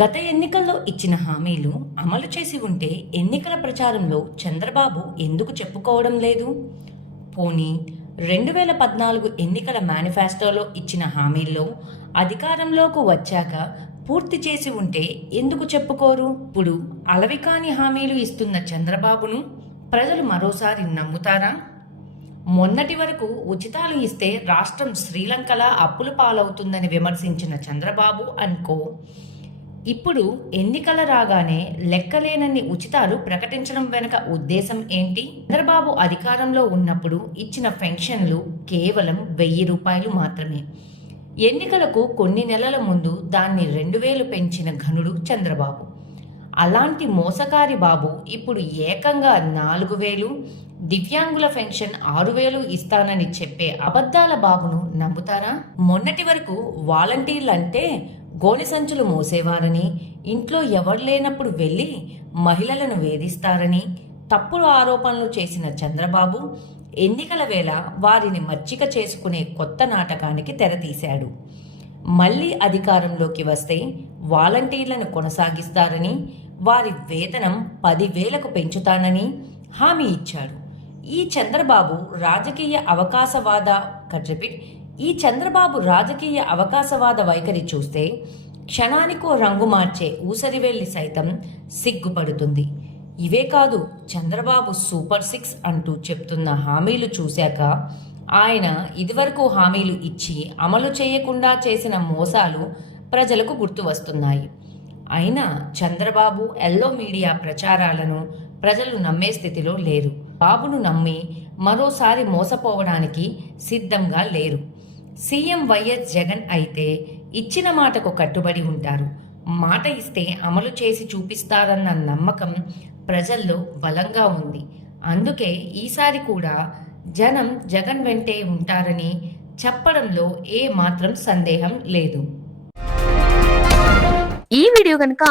గత ఎన్నికల్లో ఇచ్చిన హామీలు అమలు చేసి ఉంటే ఎన్నికల ప్రచారంలో చంద్రబాబు ఎందుకు చెప్పుకోవడం లేదు? పోనీ రెండు వేల పద్నాలుగు ఎన్నికల మేనిఫెస్టోలో ఇచ్చిన హామీల్లో అధికారంలోకి వచ్చాక పూర్తి చేసి ఉంటే ఎందుకు చెప్పుకోరు? ఇప్పుడు అలవికాని హామీలు ఇస్తున్న చంద్రబాబును ప్రజలు మరోసారి నమ్ముతారా? మొన్నటి వరకు ఉచితాలు ఇస్తే రాష్ట్రం శ్రీలంకలా అప్పుల పాలవుతుందని విమర్శించిన చంద్రబాబు అనుకో ఇప్పుడు ఎన్నికల రాగానే లెక్కలేనన్ని ఉచితాలు ప్రకటించడం వెనుక ఉద్దేశం ఏంటి? చంద్రబాబు అధికారంలో ఉన్నప్పుడు ఇచ్చిన పెన్షన్లు కేవలం వెయ్యి రూపాయలు మాత్రమే. ఎన్నికలకు కొన్ని నెలల ముందు దాన్ని రెండు వేలు పెంచిన ఘనుడు చంద్రబాబు. అలాంటి మోసకారి బాబు ఇప్పుడు ఏకంగా నాలుగు వేలు దివ్యాంగుల పెన్షన్ ఆరు వేలు ఇస్తానని చెప్పే అబద్ధాల బాబును నమ్ముతారా? మొన్నటి వరకు వాలంటీర్లంటే గోనె సంచులు మోసేవారని ఇంట్లో ఎవరు లేనప్పుడు వెళ్ళి మహిళలను వేధిస్తారని తప్పుడు ఆరోపణలు చేసిన చంద్రబాబు ఎన్నికల వేళ వారిని మచ్చిక చేసుకునే కొత్త నాటకానికి తెరతీశాడు. మళ్ళీ అధికారంలోకి వస్తే వాలంటీర్లను కొనసాగిస్తారని వారి వేతనం పదివేలకు పెంచుతానని హామీ ఇచ్చాడు. ఈ చంద్రబాబు రాజకీయ అవకాశవాద కట్రిపిట్ ఈ చంద్రబాబు రాజకీయ అవకాశవాద వైఖరి చూస్తే క్షణానికో రంగు మార్చే ఊసరివెల్లి సైతం సిగ్గుపడుతుంది. ఇవే కాదు చంద్రబాబు సూపర్ సిక్స్ అంటూ చెప్తున్న హామీలు చూశాక ఆయన ఇదివరకు హామీలు ఇచ్చి అమలు చేయకుండా చేసిన మోసాలు ప్రజలకు గుర్తు వస్తున్నాయి. అయినా చంద్రబాబు ఎల్లో మీడియా ప్రచారాలను ప్రజలు నమ్మే స్థితిలో లేరు. బాబును నమ్మి మరోసారి మోసపోవడానికి సిద్ధంగా లేరు. సీఎం వైఎస్ జగన్ అయితే ఇచ్చిన మాటకు కట్టుబడి ఉంటారు. మాట ఇస్తే అమలు చేసి చూపిస్తారన్న నమ్మకం ప్రజల్లో బలంగా ఉంది. అందుకే ఈసారి కూడా జనం జగన్ వెంటే ఉంటారని చెప్పడంలో ఏ మాత్రం సందేహం లేదు. ఈ వీడియో కనుక